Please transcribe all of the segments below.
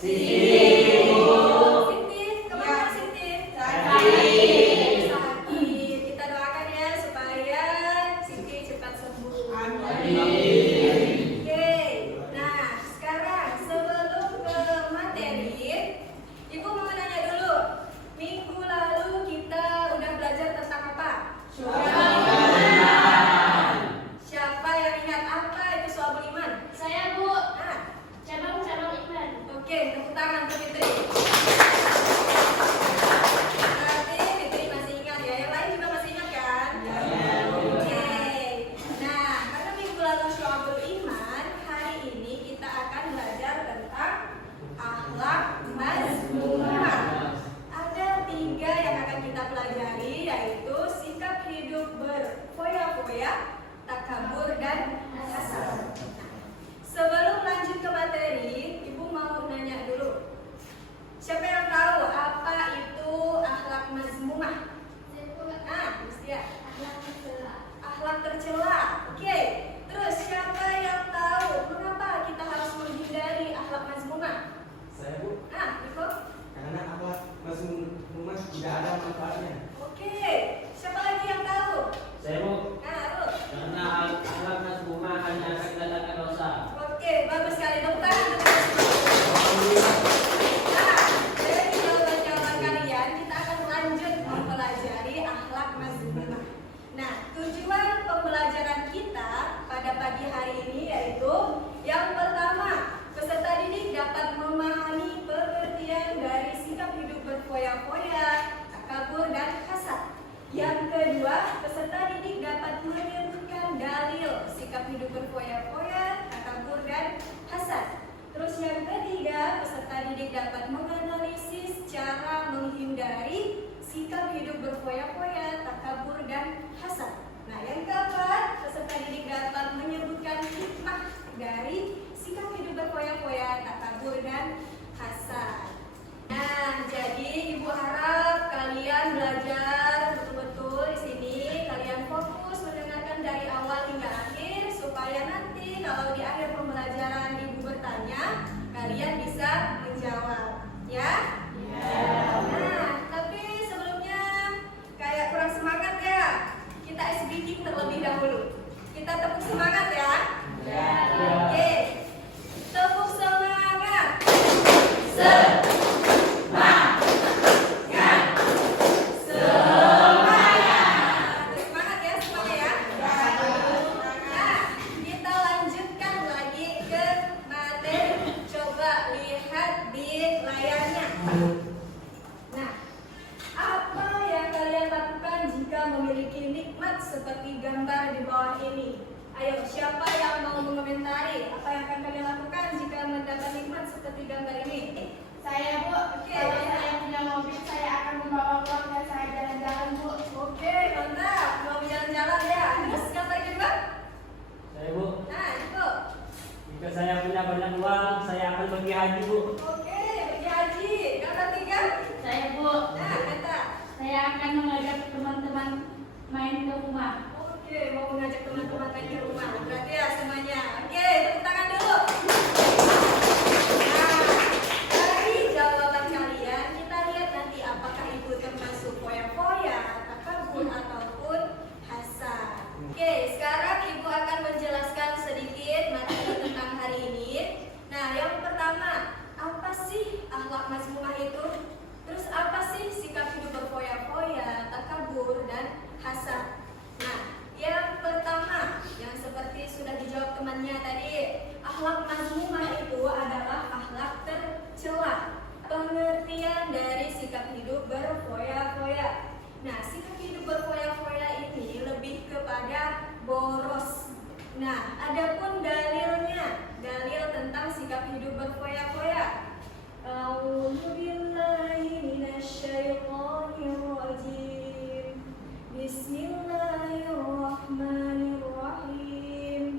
Siti. Siti, kemana Siti? Sakit. Kita doakan ya supaya Siti cepat sembuh. Amin. Oke, nah sekarang sebelum ke materi, Ibu mau nanya dulu. Minggu lalu kita udah belajar tentang apa? Siapa yang ingat apa itu Syu'abul Iman? Saya Bu, Nah, cabang-cabang iman. oke, tepuk tangan untuk Fitri. Berarti Fitri masih ingat ya, yang lain juga masih ingat kan? Oke. Nah, karena minggu lalu Syu'abul Iman, hari ini kita akan belajar tentang akhlak mazmumah. Ada 3 yang akan kita pelajari, yaitu sikap hidup berfoya-foya, takabur, dan hasad. Sebelum lanjut ke materi, Ibu mau nanya dulu. Siapa yang tahu apa itu akhlak mazmumah? Mustia. Akhlak tercela. Oke. Terus siapa yang tahu mengapa kita harus menghindari akhlak mazmumah? Saya Bu, Iko? karena akhlak mazmumah tidak ada manfaatnya. Oke. Siapa lagi yang tahu? Saya Bu, Ruth. karena akhlak mazmumah hanya akan mendatangkan dosa. Oke, bagus sekali. Tepuk tangan untuk dari jawaban-jawaban kalian, kita akan lanjut mempelajari akhlak mazmumah. Nah, tujuan pembelajaran kita pada pagi hari ini yaitu yang pertama, peserta didik dapat memahami pengertian dari sikap hidup berfoya-foya, takabur, dan hasad. Yang kedua, peserta didik dapat menyebutkan dalil sikap hidup berfoya-foya, takabur, dan hasad. Terus yang ketiga, peserta didik dapat menganalisis cara menghindari sikap hidup berfoya-foya, takabur, dan hasad. Nah, yang keempat, peserta didik dapat menyebutkan hikmah dari sikap hidup berfoya-foya, takabur, dan hasad. Nah, jadi Ibu harap kalian belajar betul-betul di sini. Kalian fokus mendengarkan dari awal hingga akhir supaya nanti kalau di akhir pembelajaran Ibu bertanya, kalian bisa menjawab, ya? Nah, tapi sebelumnya kayak kurang semangat ya. Kita ice breaking terlebih dahulu. Kita tepuk semangat ya. Oke. Tepuk semangat. Semangat ya semuanya ya. Nah, kita lanjutkan lagi ke materi. Coba lihat di layarnya. Nah, apa yang kalian lakukan jika memiliki nikmat seperti gambar di bawah ini? Ayo, siapa yang mau mengomentari apa yang akan kalian lakukan jika mendapat nikmat seperti gambar ini? Saya Bu, Oke. kalau saya punya mobil, saya akan membawa keluarga saya jalan-jalan Bu. Oke, mantap. Mau jalan-jalan ya. Terus gambar kedua? Saya Bu, Nah, itu. jika saya punya banyak uang, saya akan pergi haji Bu. Oke, pergi haji. Gambar tiga? Saya Bu, Nah, Meta. saya akan mengajak teman-teman main ke rumah. Oke, mau mengajak teman-teman main ke rumah. Berarti ya semuanya. Oke, tepuk tangan dulu. Nah, dari jawaban kalian, kita lihat nanti apakah itu termasuk foya-foya, takabur, ataupun hasad. Oke, sekarang Ibu akan menjelaskan sedikit materi tentang hari ini. Nah, yang pertama, apa sih akhlak mazmumah itu? Terus apa sih sikap hidup berfoya-foya, takabur, dan hasad? Nah, yang pertama, yang seperti sudah dijawab temannya tadi, akhlak mazmumah itu adalah akhlak tercela. Pengertian dari sikap hidup berfoya-foya. Nah, sikap hidup berfoya-foya ini lebih kepada boros. Nah, adapun dalilnya, dalil tentang sikap hidup berfoya-foya. A'udzubillahi minasyaitonirrajim. Bismillahirrahmanirrahim.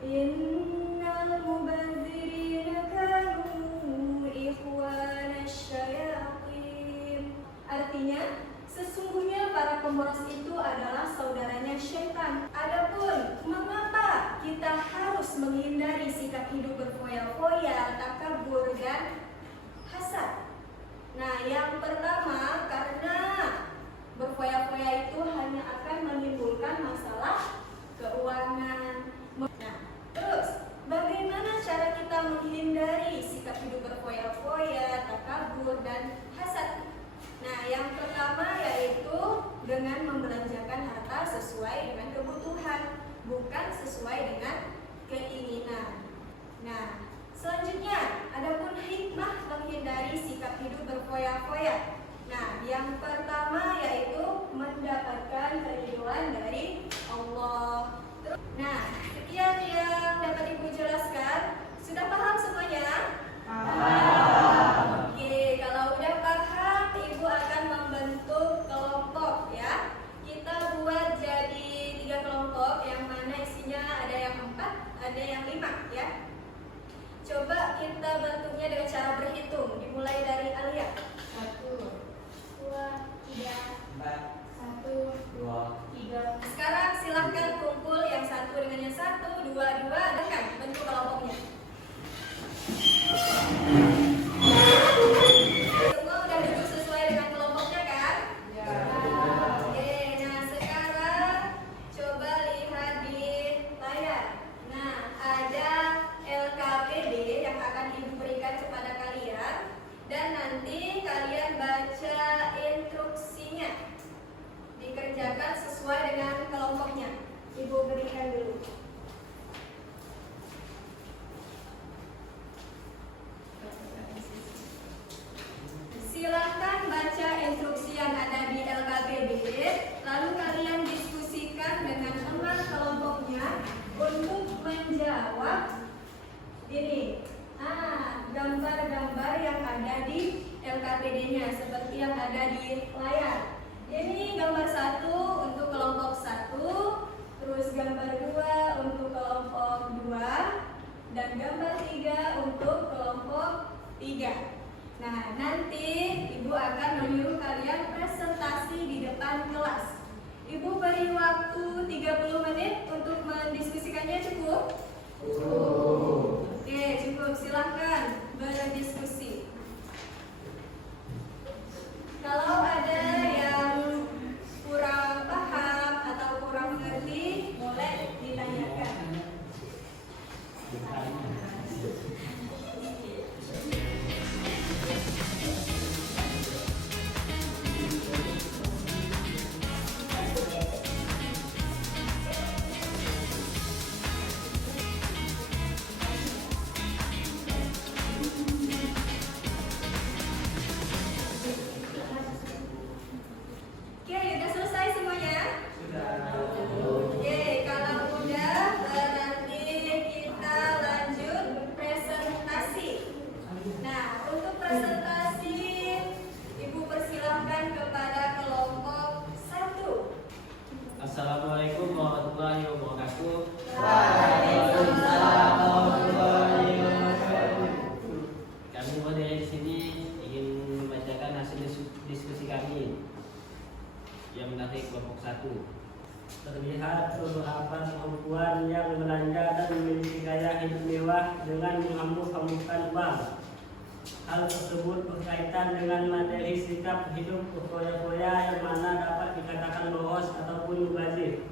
Innal mubadzirina kanu ikhwanasy syayatin. Artinya, sesungguhnya para pemboros itu adalah saudaranya syaitan. Adapun mengapa kita harus menghindari sikap hidup berfoya-foya, bukan sesuai dengan keinginan. Nah, selanjutnya adapun hikmah menghindari sikap hidup berfoya-foya. Nah, yang pertama yaitu mendapatkan keridhaan dari Allah. Nah, sekian yang dapat Ibu jelaskan. Sudah paham semuanya? Oke, kalau udah paham, Ibu akan membentuk kelompok ya. Kita buat jadi 3 kelompok, yang mana isinya ada yang 4, ada yang 5 ya. Coba kita bentuknya dengan cara berhitung. Dimulai dari Alia. 1, 2, 3, 4, 1, 2. 3. Sekarang silahkan kumpul yang satu dengan yang satu, dua dengan bentuk kelompoknya. Semua udah duduk sesuai dengan kelompoknya kan? Oke, nah sekarang coba lihat di layar. Nah, ada LKPD yang akan Ibu berikan kepada kalian, dan nanti kalian baca instruksinya. Dikerjakan sesuai dengan kelompoknya. Ibu berikan dulu. Silahkan baca instruksi yang ada di LKPD, lalu kalian diskusikan dengan teman kelompoknya untuk menjawab ini. Gambar-gambar yang ada di LKPD-nya seperti yang ada di layar. Ini gambar 1 untuk kelompok 1, terus gambar 2 untuk kelompok 2, dan gambar 3 untuk kelompok 3. Nah, nanti Ibu akan menyuruh kalian presentasi di depan kelas. Ibu beri waktu 30 menit untuk mendiskusikannya, cukup? Oke, cukup. Silahkan berdiskusi. Kalau ada yang kurang paham atau kurang mengerti, boleh ditanyakan. Oke, udah selesai semuanya? Oke, kalau udah berarti kita lanjut presentasi. Nah, untuk presentasi Ibu persilahkan kepada kelompok 1. Assalamualaikum warahmatullahi wabarakatuh. Waalaikumsalam warahmatullahi wabarakatuh. Kami berdiri di sini ingin membacakan hasil diskusi kami yang menarik kelompok 1. Terlihat beberapa perempuan yang belanja dan memiliki gaya hidup mewah dengan menghambur-hamburkan uang. Hal tersebut berkaitan dengan materi sikap hidup berfoya-foya yang mana dapat dikatakan boros ataupun mubazir.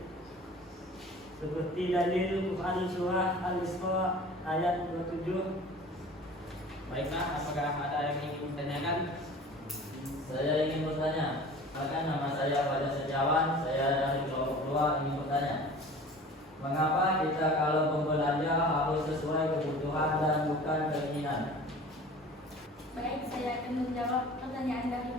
Seperti dalil Quran surah Al-Isra ayat 27. Baiklah, apakah ada yang ingin ditanyakan? Saya ingin bertanya. Bahkan nama saya pada sejawat, saya dari kelompok 2 ingin bertanya. Mengapa kita kalau berbelanja harus sesuai kebutuhan dan bukan keinginan? Baik, saya akan menjawab pertanyaan dari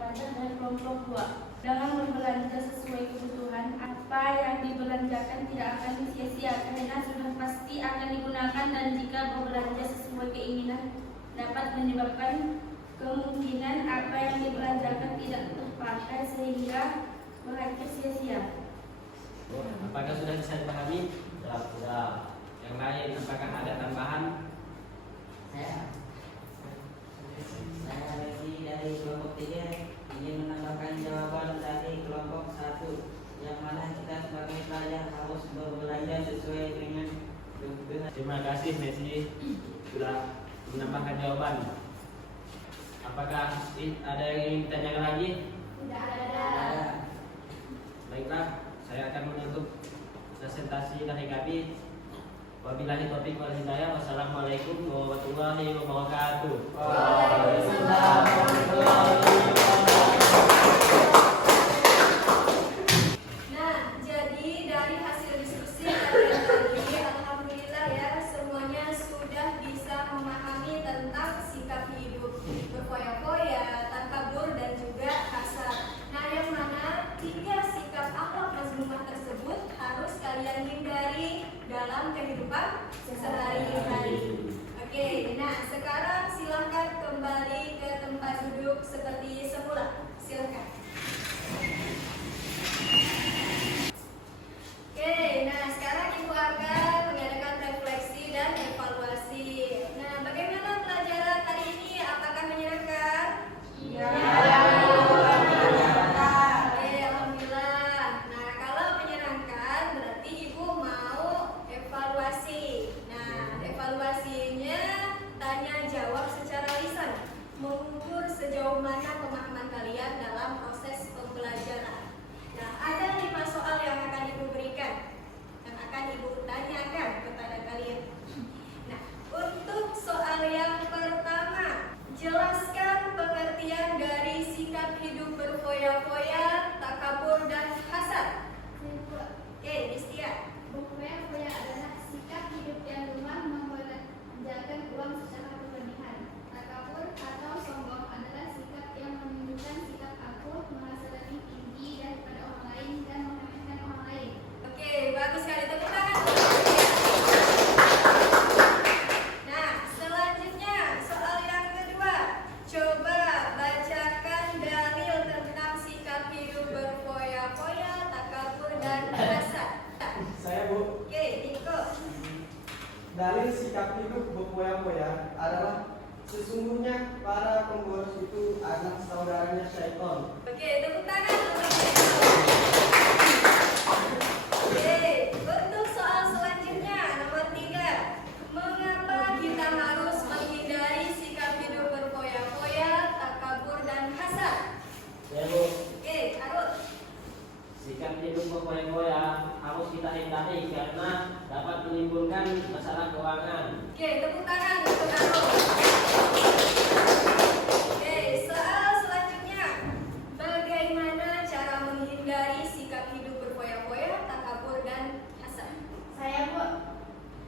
kelompok 2. Dengan berbelanja sesuai kebutuhan, apa yang dibelanjakan tidak akan sia-sia karena sudah pasti akan digunakan, dan jika berbelanja sesuai keinginan dapat menyebabkan kemungkinan apa yang dibelanjakan tidak terpakai sehingga berakhir sia-sia. Apakah sudah bisa dipahami? Sudah. Yang lain, apakah ada tambahan? Saya Resi dari kelompok 3 ingin menambahkan jawaban dari kelompok 1, yang mana kita sebagai pelajar harus berbelanja sesuai dengan kebutuhan. Terima kasih Messi sudah menambahkan jawaban. Apakah ada yang ingin ditanyakan lagi? Tidak ada. Baiklah, saya akan menutup presentasi dari kami. Wabillahi taufiq wal hidayah. Wassalamualaikum warahmatullahi wabarakatuh. Waalaikumsalam warahmatullahi wabarakatuh. Nah, jadi dari hasil diskusi kalian berpoya-poya adalah sesungguhnya para pemboros itu anak saudaranya syaitan. Oke, tepuk tangan untuk itu. Oke, untuk soal selanjutnya nomor 3. Mengapa kita harus menghindari sikap hidup berpoya-poya, takabur dan hasad? Ya Bu, Oke, Arul. sikap hidup berpoya-poya harus kita hindari karena dapat menimbulkan masalah keuangan. Oke, tepuk tangan untuk Arul. Oke, soal selanjutnya. Bagaimana cara menghindari sikap hidup berpoya-poya, takabur dan hasad? Saya Bu,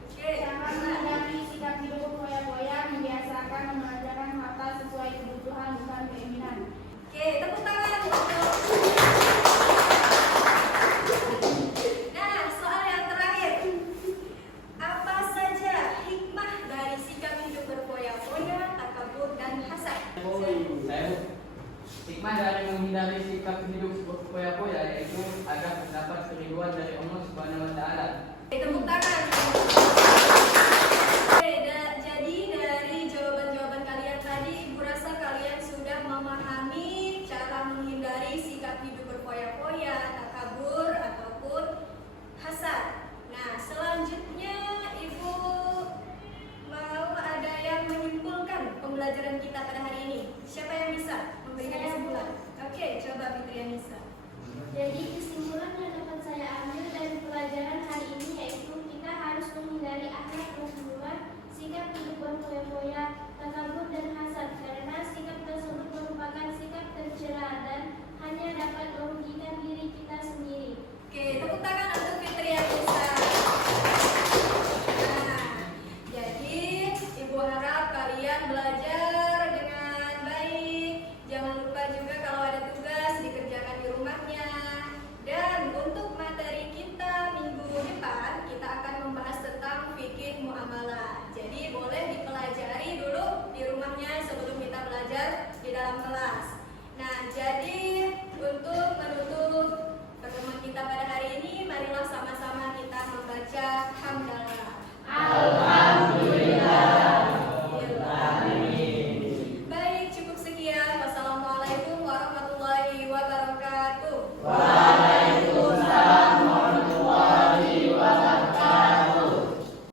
Oke, cara menghindari sikap hidup berpoya-poya membiasakan mengerjakan harta sesuai kebutuhan bukan keinginan. Oke, tepuk tangan untuk. Nah, soal yang terakhir. Apa saja hikmah dari sikap hidup berpoya-poya, takabur dan hasad? Saya hikmah dari menghindari sikap hidup berpoya-poya yaitu agar mendapat keriduan dari Allah Subhanahu wa taala. Oke, tepuk tangan. Oke, jadi dari jawaban-jawaban kalian tadi, Ibu rasa kalian sudah memahami cara menghindari sikap hidup berpoya-poya, takabur ataupun hasad. Nah, selanjutnya Ibu mau ada yang menyimpulkan pembelajaran kita pada hari ini. Siapa yang bisa memberikan Saya, Bu. kesimpulan? Oke, coba Fitrianisa. Jadi kesimpulan yang dapat saya ambil dari pelajaran hari ini yaitu kita harus menghindari akhlak keluar, sikap hidup berpoya-poya, takabur dan hasad karena sikap tersebut merupakan sikap tercela dan hanya dapat merugikan diri kita sendiri. Oke, tepuk tangan untuk Fitrianisa. Nah, jadi Ibu harap kalian belajar dengan baik. Jangan lupa juga kalau ada tugas dikerjakan di rumahnya. Dan untuk materi kita minggu depan, kita akan membahas tentang fikih muamalah. Jadi boleh dipelajari dulu di rumahnya sebelum kita belajar di dalam kelas. Nah, jadi untuk menutup pertemuan kita pada hari ini, marilah sama-sama kita membaca hamdalah.